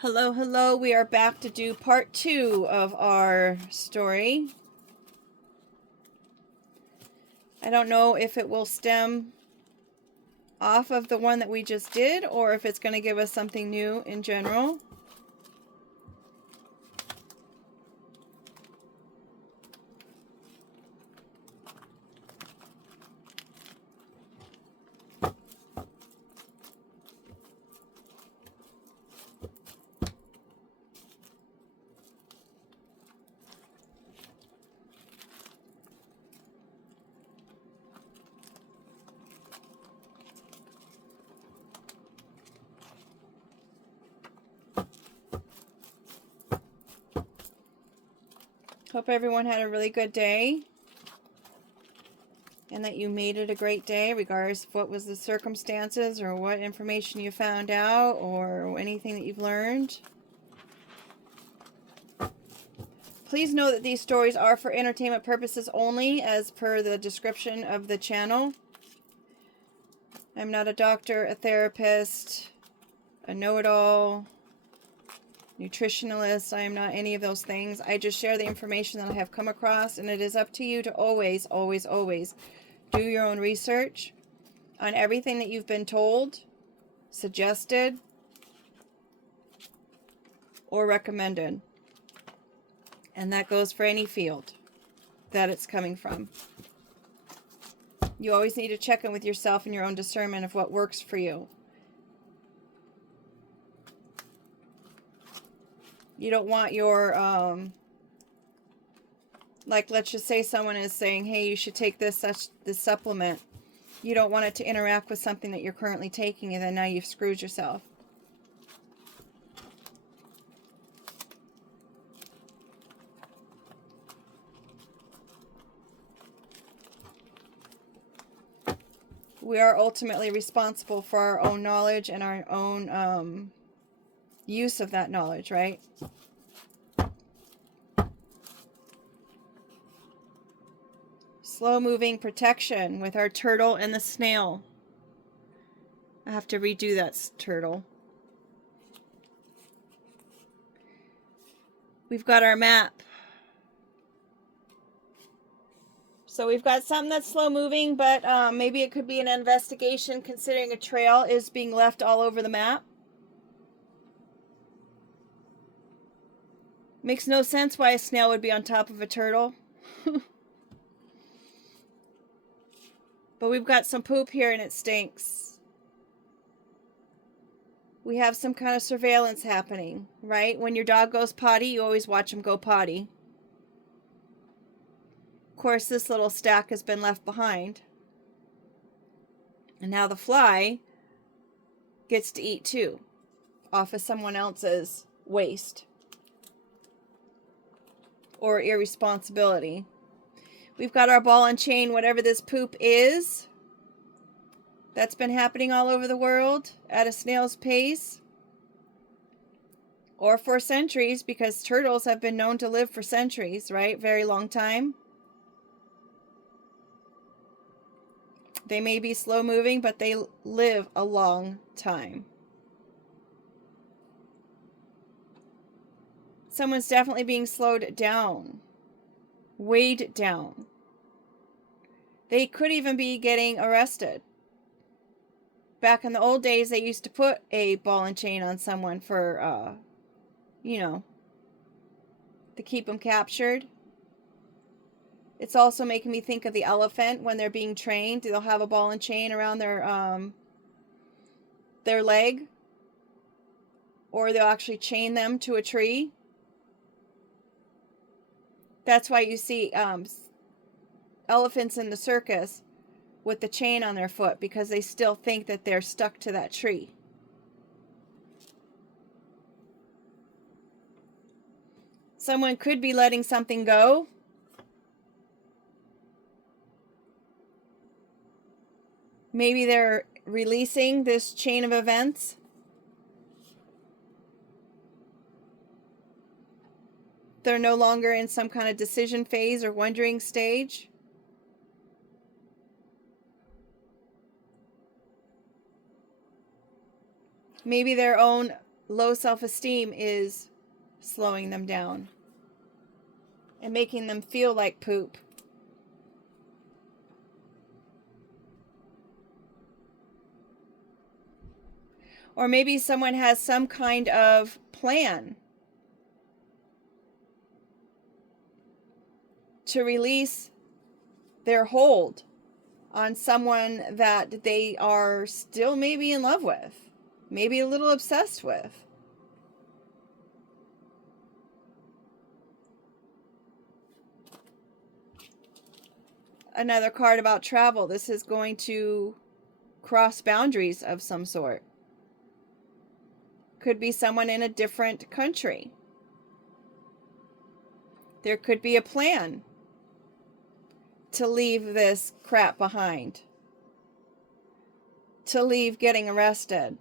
Hello, hello. We are back to do part 2 of our story. I don't know if it will stem off of the one that we just did or if it's going to give us something new in general. Hope everyone had a really good day and that you made it a great day regardless of what was the circumstances or what information you found out or anything that you've learned. Please know that these stories are for entertainment purposes only as per the description of the channel. I'm not a doctor, a therapist, a know-it-all, nutritionalist. I am not any of those things. I just share the information that I have come across, and it is up to you to always, always, always do your own research on everything that you've been told, suggested, or recommended. And that goes for any field that it's coming from. You always need to check in with yourself and your own discernment of what works for you. You don't want your, like, let's just say someone is saying, hey, you should take this supplement. You don't want it to interact with something that you're currently taking, and then now you've screwed yourself. We are ultimately responsible for our own knowledge and our own use of that knowledge, right? Slow-moving protection with our turtle and the snail. I have to redo that turtle. We've got our map. So we've got something that's slow-moving, but maybe it could be an investigation considering a trail is being left all over the map. Makes no sense why a snail would be on top of a turtle. But we've got some poop here and it stinks. We have some kind of surveillance happening, right? When your dog goes potty, you always watch him go potty. Of course, this little stack has been left behind. And now the fly gets to eat too, off of someone else's waste or irresponsibility. We've got our ball and chain, whatever this poop is. That's been happening all over the world at a snail's pace. Or for centuries, because turtles have been known to live for centuries, right? Very long time. They may be slow moving, but they live a long time. Someone's definitely being slowed down, weighed down. They could even be getting arrested. Back in the old days, they used to put a ball and chain on someone for, you know, to keep them captured. It's also making me think of the elephant when they're being trained. They'll have a ball and chain around their leg, or they'll actually chain them to a tree. That's why you see elephants in the circus with the chain on their foot, because they still think that they're stuck to that tree. Someone could be letting something go. Maybe they're releasing this chain of events. They're no longer in some kind of decision phase or wondering stage. Maybe their own low self-esteem is slowing them down and making them feel like poop. Or maybe someone has some kind of plan to release their hold on someone that they are still maybe in love with, maybe a little obsessed with. Another card about travel. This is going to cross boundaries of some sort. Could be someone in a different country. There could be a plan to leave this crap behind, to leave getting arrested.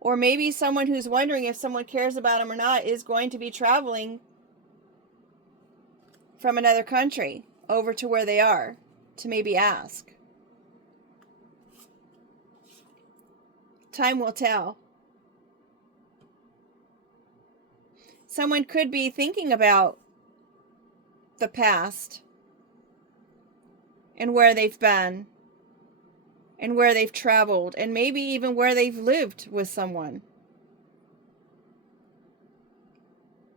Or maybe someone who's wondering if someone cares about them or not is going to be traveling from another country over to where they are to maybe ask. Time will tell. Someone could be thinking about the past and where they've been and where they've traveled and maybe even where they've lived with someone.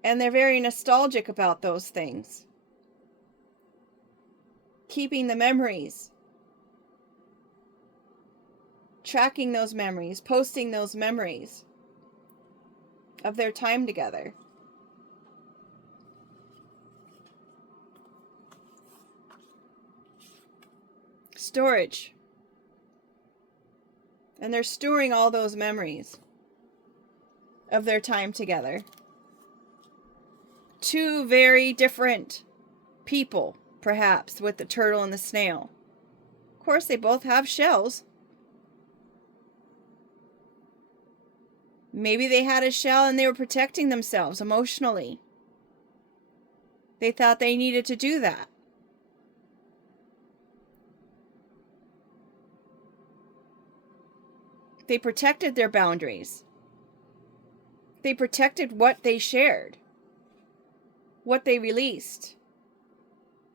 And they're very nostalgic about those things. Keeping the memories, tracking those memories, posting those memories of their time together. Storage. And they're storing all those memories of their time together. Two very different people, perhaps, with the turtle and the snail. Of course, they both have shells. Maybe they had a shell and they were protecting themselves emotionally. They thought they needed to do that. They protected their boundaries. They protected what they shared, what they released.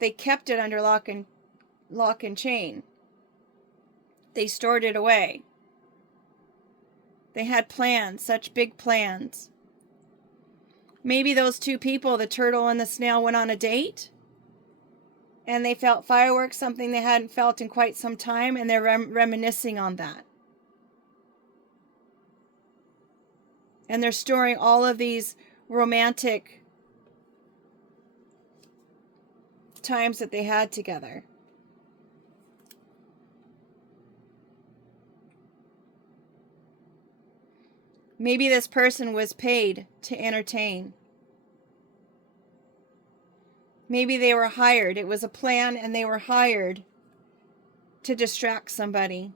They kept it under lock and chain. They stored it away. They had plans, such big plans. Maybe those two people, the turtle and the snail, went on a date and they felt fireworks, something they hadn't felt in quite some time, and they're reminiscing on that. And they're storing all of these romantic times that they had together. Maybe this person was paid to entertain. Maybe they were hired. It was a plan and they were hired to distract somebody.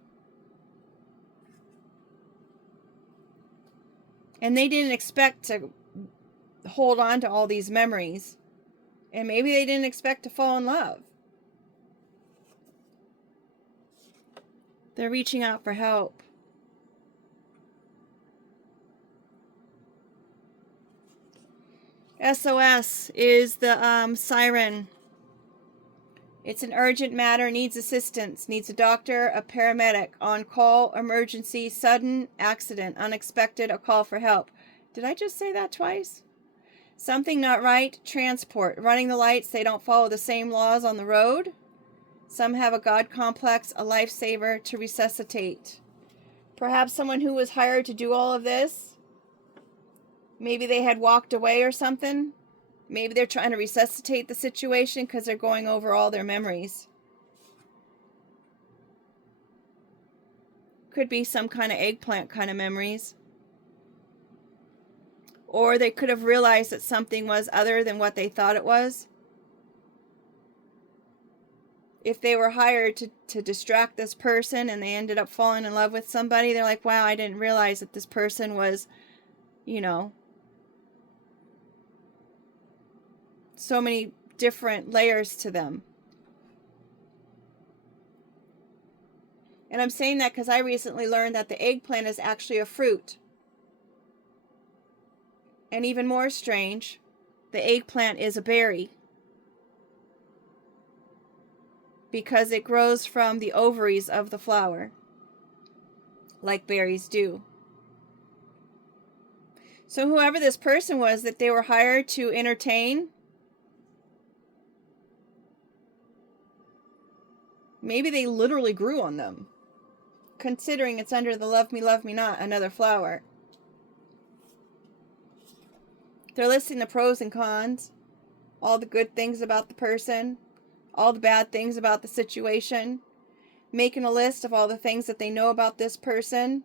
And they didn't expect to hold on to all these memories. And maybe they didn't expect to fall in love. They're reaching out for help. SOS is the siren. It's an urgent matter, needs assistance, needs a doctor, a paramedic, on call, emergency, sudden, accident, unexpected, a call for help. Did I just say that twice? Something not right, transport, running the lights, they don't follow the same laws on the road. Some have a God complex, a lifesaver, to resuscitate. Perhaps someone who was hired to do all of this, maybe they had walked away or something. Maybe they're trying to resuscitate the situation because they're going over all their memories. Could be some kind of eggplant kind of memories. Or they could have realized that something was other than what they thought it was. If they were hired to distract this person and they ended up falling in love with somebody, they're like, wow, I didn't realize that this person was, so many different layers to them. And I'm saying that because I recently learned that the eggplant is actually a fruit. And even more strange, the eggplant is a berry. Because it grows from the ovaries of the flower, like berries do. So whoever this person was that they were hired to entertain, maybe they literally grew on them, considering it's under the Love Me Not, another flower. They're listing the pros and cons, all the good things about the person, all the bad things about the situation, making a list of all the things that they know about this person.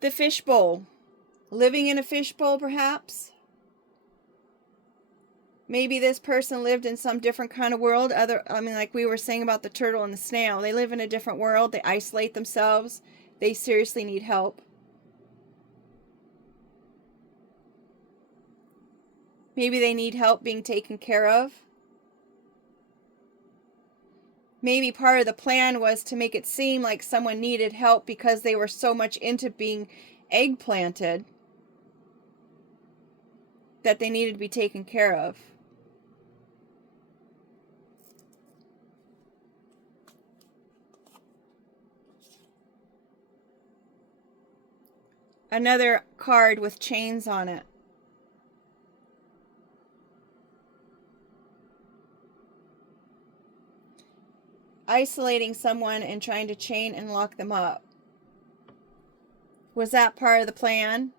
The fishbowl. Living in a fishbowl, perhaps? Maybe this person lived in some different kind of world. Like we were saying about the turtle and the snail. They live in a different world. They isolate themselves. They seriously need help. Maybe they need help being taken care of. Maybe part of the plan was to make it seem like someone needed help because they were so much into being eggplanted that they needed to be taken care of. Another card with chains on it. Isolating someone and trying to chain and lock them up. Was that part of the plan?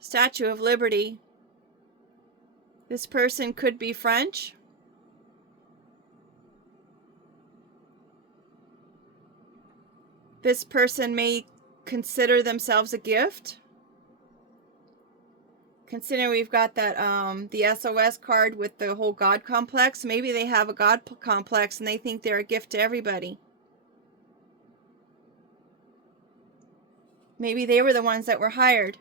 Statue of Liberty. This person could be French. This person may consider themselves a gift. Considering we've got that the SOS card with the whole God complex, maybe they have a God complex and they think they're a gift to everybody. Maybe they were the ones that were hired.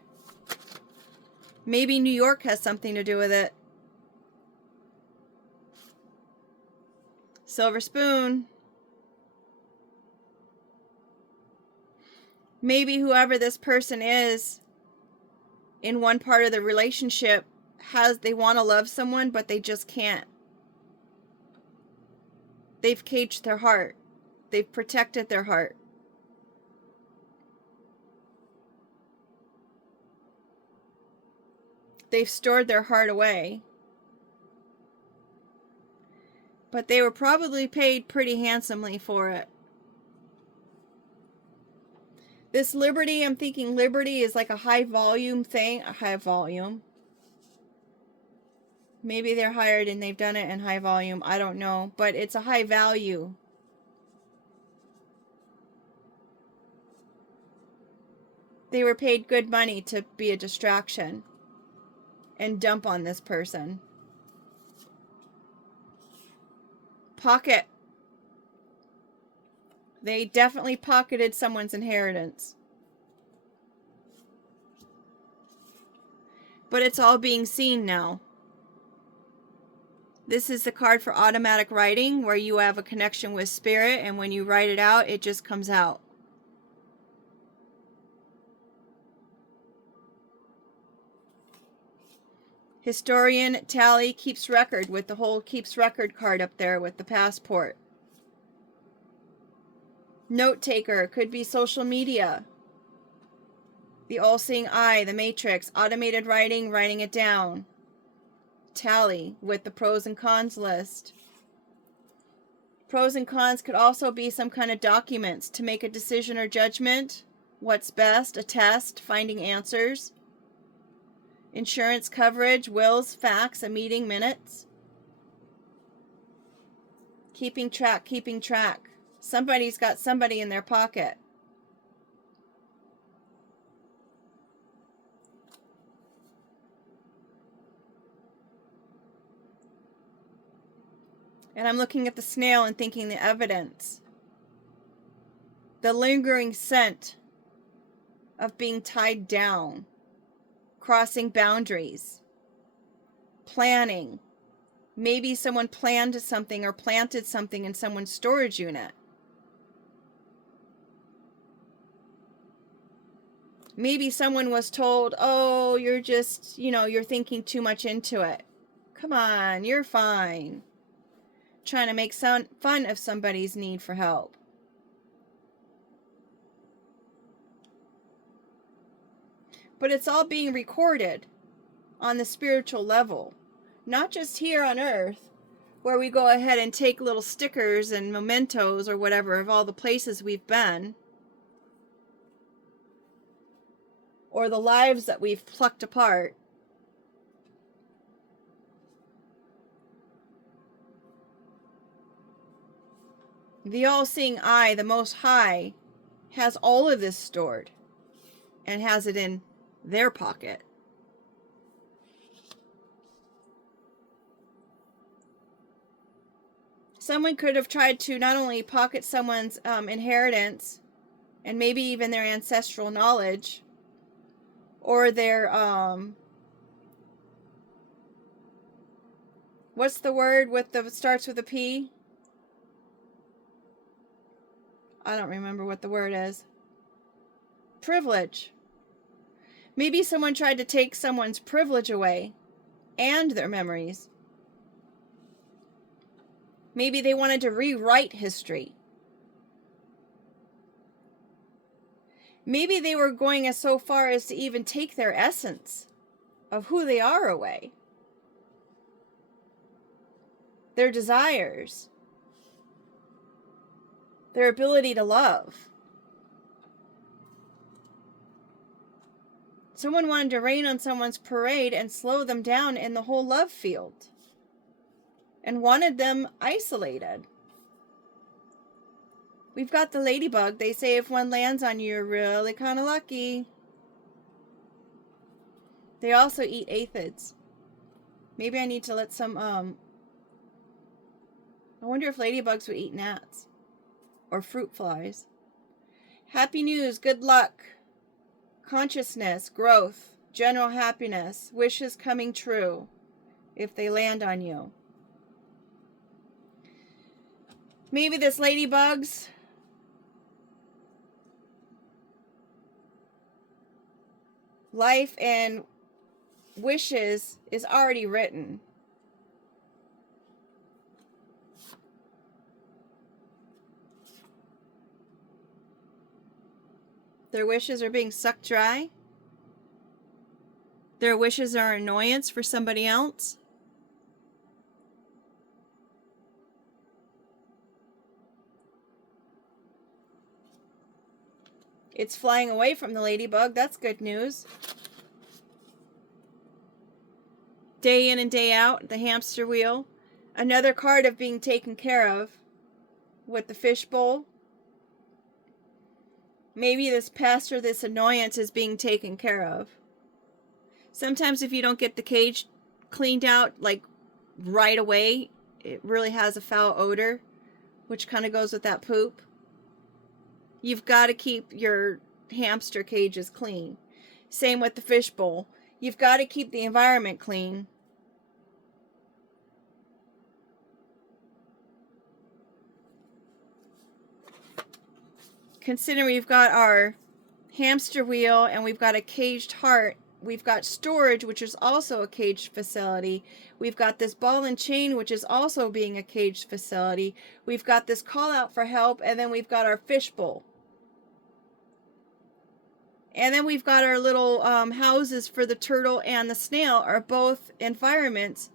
Maybe New York has something to do with it. Silver spoon. Maybe whoever this person is in one part of the relationship they want to love someone, but they just can't. They've caged their heart. They've protected their heart. They've stored their heart away. But they were probably paid pretty handsomely for it. This Liberty, I'm thinking Liberty is like a high volume thing. A high volume. Maybe they're hired and they've done it in high volume. I don't know. But it's a high value. They were paid good money to be a distraction and dump on this person. Pocket. They definitely pocketed someone's inheritance. But it's all being seen now. This is the card for automatic writing, where you have a connection with spirit, and when you write it out, it just comes out. Historian Tally keeps record with the whole keeps record card up there with the passport. Note taker could be social media. The all-seeing eye, the matrix, automated writing, writing it down. Tally with the pros and cons list. Pros and cons could also be some kind of documents to make a decision or judgment. What's best, a test, finding answers. Insurance coverage, wills, facts, a meeting, minutes. Keeping track, keeping track. Somebody's got somebody in their pocket. And I'm looking at the snail and thinking the evidence, the lingering scent of being tied down, crossing boundaries, planning. Maybe someone planned something or planted something in someone's storage unit. Maybe someone was told, oh, you're just, you're thinking too much into it. Come on, you're fine. Trying to make fun of somebody's need for help. But it's all being recorded on the spiritual level, not just here on earth, where we go ahead and take little stickers and mementos or whatever of all the places we've been, or the lives that we've plucked apart. The all-seeing eye, the Most High, has all of this stored and has it in their pocket. Someone could have tried to not only pocket someone's inheritance and maybe even their ancestral knowledge or their, what's the word with the starts with a P? I don't remember what the word is. Privilege. Maybe someone tried to take someone's privilege away and their memories. Maybe they wanted to rewrite history. Maybe they were going as so far as to even take their essence of who they are away. Their desires. Their ability to love. Someone wanted to rain on someone's parade and slow them down in the whole love field. And wanted them isolated. We've got the ladybug. They say if one lands on you, you're really kind of lucky. They also eat aphids. Maybe I need to let some, I wonder if ladybugs would eat gnats. Or fruit flies. Happy news, good luck. Consciousness, growth, general happiness, wishes coming true if they land on you. Maybe this ladybug's life and wishes is already written. Their wishes are being sucked dry. Their wishes are an annoyance for somebody else. It's flying away from the ladybug. That's good news. Day in and day out, the hamster wheel. Another card of being taken care of with the fishbowl. Maybe this pest or this annoyance is being taken care of. Sometimes if you don't get the cage cleaned out like right away, it really has a foul odor, which kind of goes with that poop. You've got to keep your hamster cages clean. Same with the fishbowl. You've got to keep the environment clean. Consider we've got our hamster wheel and we've got a caged heart. We've got storage, which is also a caged facility. We've got this ball and chain, which is also being a caged facility. We've got this call out for help, and then we've got our fishbowl. And then we've got our little houses for the turtle and the snail are both environments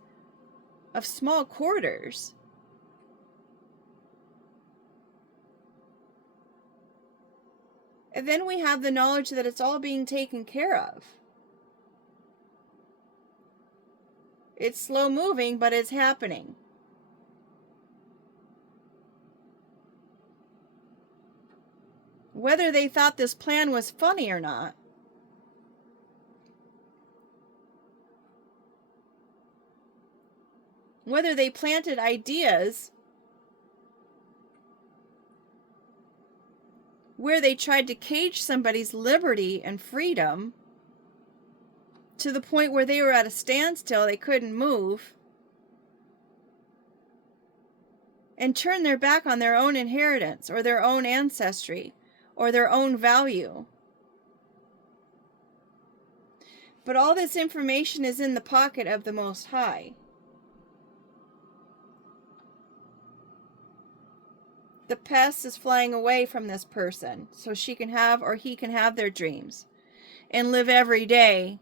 of small quarters. And then we have the knowledge that it's all being taken care of. It's slow moving, but it's happening. Whether they thought this plan was funny or not, whether they planted ideas where they tried to cage somebody's liberty and freedom to the point where they were at a standstill, they couldn't move, and turn their back on their own inheritance or their own ancestry or their own value. But all this information is in the pocket of the Most High. The pest is flying away from this person so she can have or he can have their dreams and live every day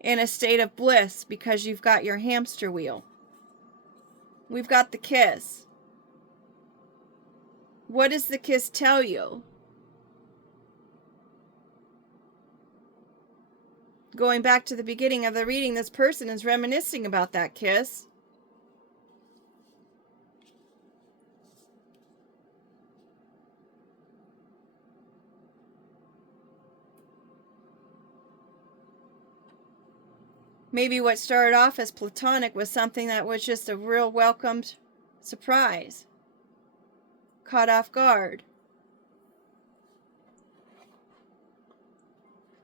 in a state of bliss because you've got your hamster wheel. We've got the kiss. What does the kiss tell you? Going back to the beginning of the reading, this person is reminiscing about that kiss. Maybe what started off as platonic was something that was just a real welcomed surprise. Caught off guard.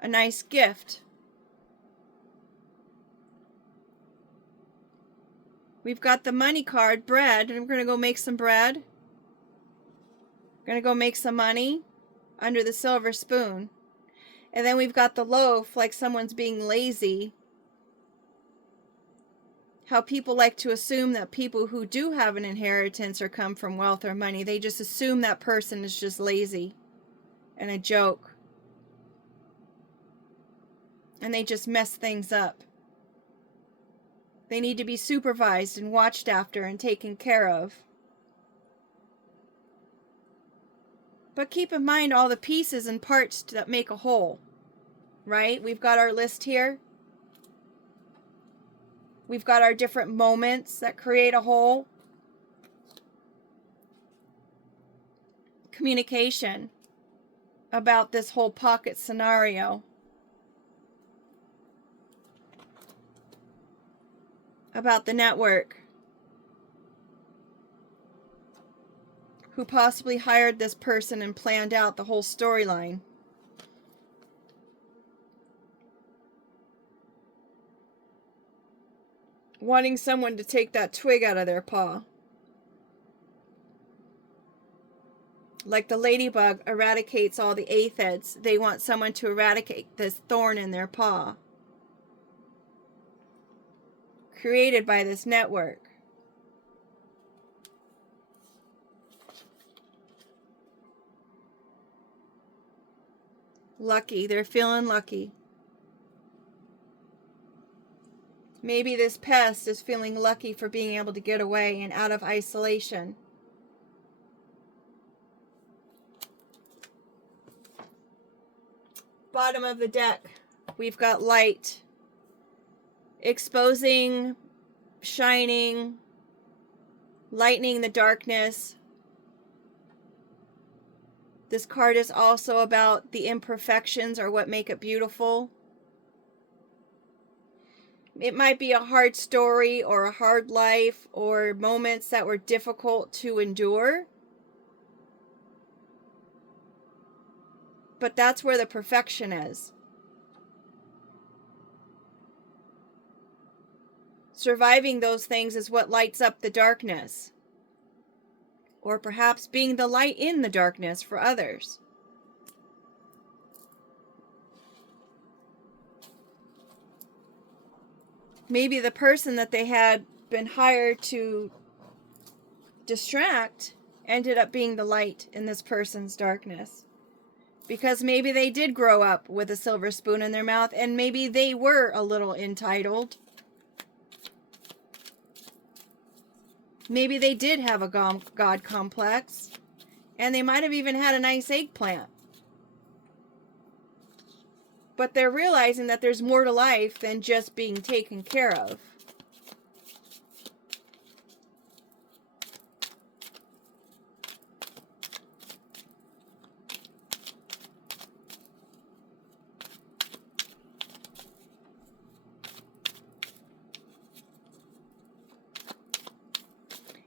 A nice gift. We've got the money card, bread, and we're going to go make some bread. We're going to go make some money under the silver spoon. And then we've got the loaf, like someone's being lazy. How people like to assume that people who do have an inheritance or come from wealth or money, they just assume that person is just lazy and a joke. And they just mess things up. They need to be supervised and watched after and taken care of. But keep in mind all the pieces and parts that make a whole, right? We've got our list here. We've got our different moments that create a whole. Communication about this whole pocket scenario. About the network. Who possibly hired this person and planned out the whole storyline. Wanting someone to take that twig out of their paw. Like the ladybug eradicates all the aphids, they want someone to eradicate this thorn in their paw. Created by this network. Lucky, they're feeling lucky. Maybe this pest is feeling lucky for being able to get away and out of isolation. Bottom of the deck, we've got light. Exposing, shining, lightening the darkness. This card is also about the imperfections or what make it beautiful. It might be a hard story or a hard life or moments that were difficult to endure. But that's where the perfection is. Surviving those things is what lights up the darkness. Or perhaps being the light in the darkness for others. Maybe the person that they had been hired to distract ended up being the light in this person's darkness. Because maybe they did grow up with a silver spoon in their mouth and maybe they were a little entitled. Maybe they did have a God complex and they might have even had a nice eggplant. But they're realizing that there's more to life than just being taken care of.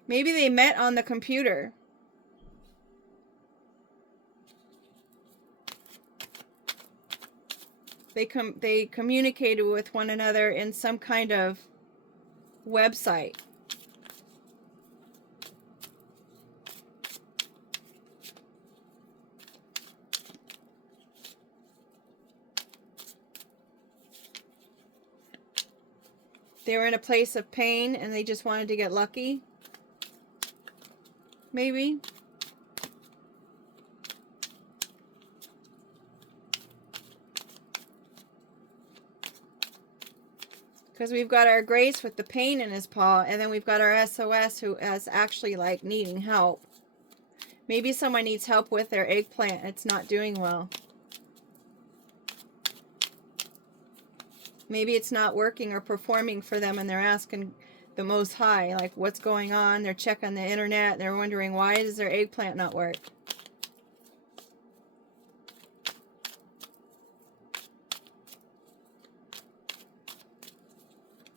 Maybe they met on the computer. They communicated with one another in some kind of website. They were in a place of pain and they just wanted to get lucky. Maybe. Because we've got our Grace with the pain in his paw, and then we've got our SOS who is actually like needing help. Maybe someone needs help with their eggplant. It's not doing well. Maybe it's not working or performing for them, and they're asking the Most High, like, what's going on? They're checking the internet, and they're wondering, why does their eggplant not work?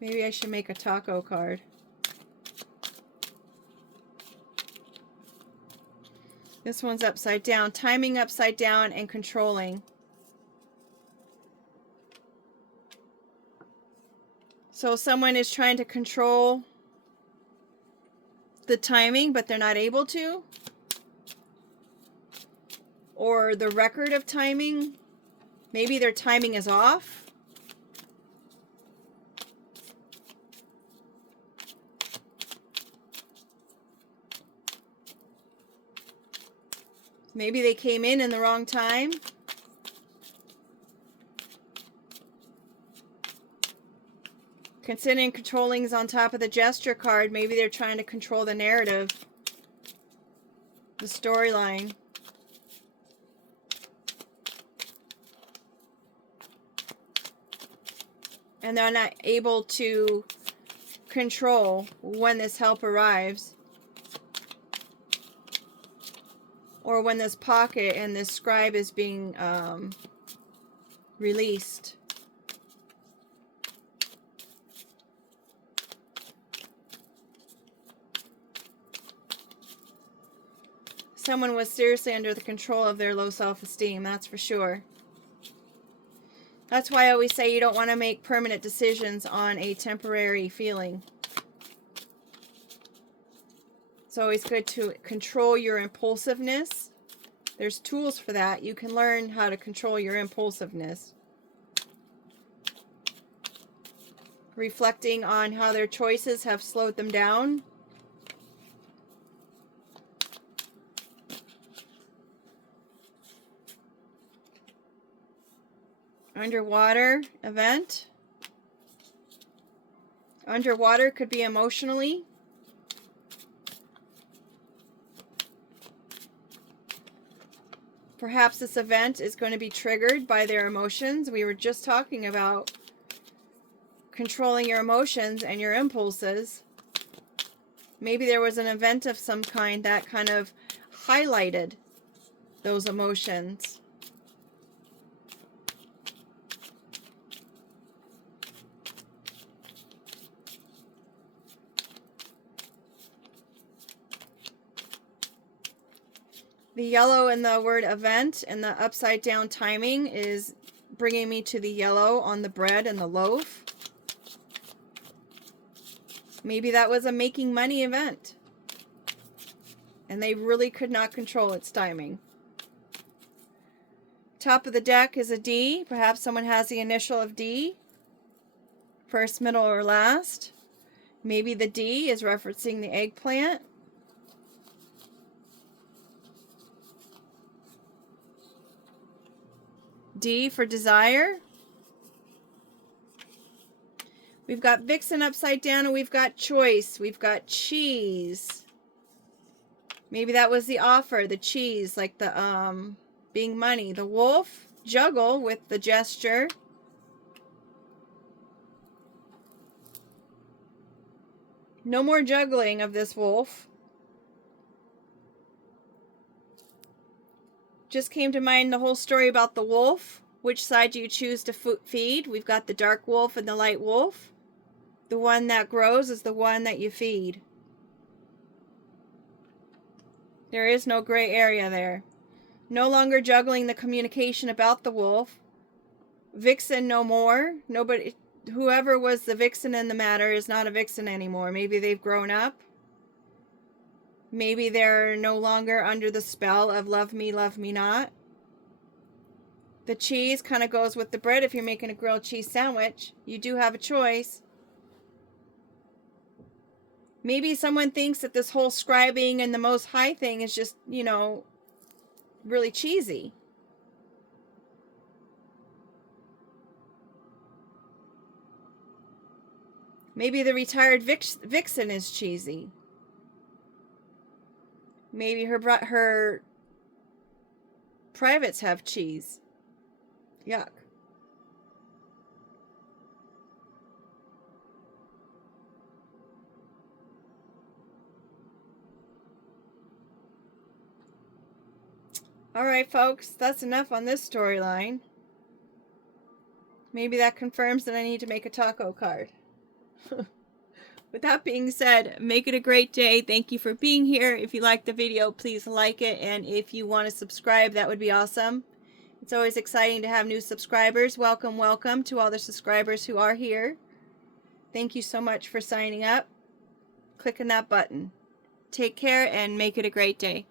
Maybe I should make a taco card. This one's upside down. Timing upside down and controlling. So someone is trying to control the timing, but they're not able to. Or the record of timing. Maybe their timing is off. Maybe they came in the wrong time. Considering controlling is on top of the gesture card, maybe they're trying to control the narrative, the storyline. And they're not able to control when this help arrives. Or when this pocket and this scribe is being released. Someone was seriously under the control of their low self-esteem, that's for sure. That's why I always say you don't want to make permanent decisions on a temporary feeling. It's always good to control your impulsiveness. There's tools for that. You can learn how to control your impulsiveness. Reflecting on how their choices have slowed them down. Underwater event. Underwater could be emotionally. Perhaps this event is going to be triggered by their emotions. We were just talking about controlling your emotions and your impulses. Maybe there was an event of some kind that kind of highlighted those emotions. The yellow in the word event and the upside down timing is bringing me to the yellow on the bread and the loaf. Maybe that was a making money event. And they really could not control its timing. Top of the deck is a D. Perhaps someone has the initial of D. First, middle, or last. Maybe the D is referencing the eggplant. D for desire. We've got Vixen upside down, and we've got choice. We've got cheese. Maybe that was the offer, the cheese, like the being money. The wolf, juggle with the gesture. No more juggling of this wolf. Just came to mind the whole story about the wolf. Which side do you choose to feed? We've got the dark wolf and the light wolf. The one that grows is the one that you feed. There is no gray area there. No longer juggling the communication about the wolf. Vixen no more. Nobody, whoever was the vixen in the matter is not a vixen anymore. Maybe they've grown up. Maybe they're no longer under the spell of love me not. The cheese kind of goes with the bread. If you're making a grilled cheese sandwich, you do have a choice. Maybe someone thinks that this whole scribing and the Most High thing is just, you know, really cheesy. Maybe the retired vixen is cheesy. Maybe her privates have cheese. Yuck. All right, folks, that's enough on this storyline. Maybe that confirms that I need to make a taco card. With that being said, make it a great day. Thank you for being here. If you liked the video, please like it. And if you want to subscribe, that would be awesome. It's always exciting to have new subscribers. Welcome, welcome to all the subscribers who are here. Thank you so much for signing up. Clicking that button. Take care and make it a great day.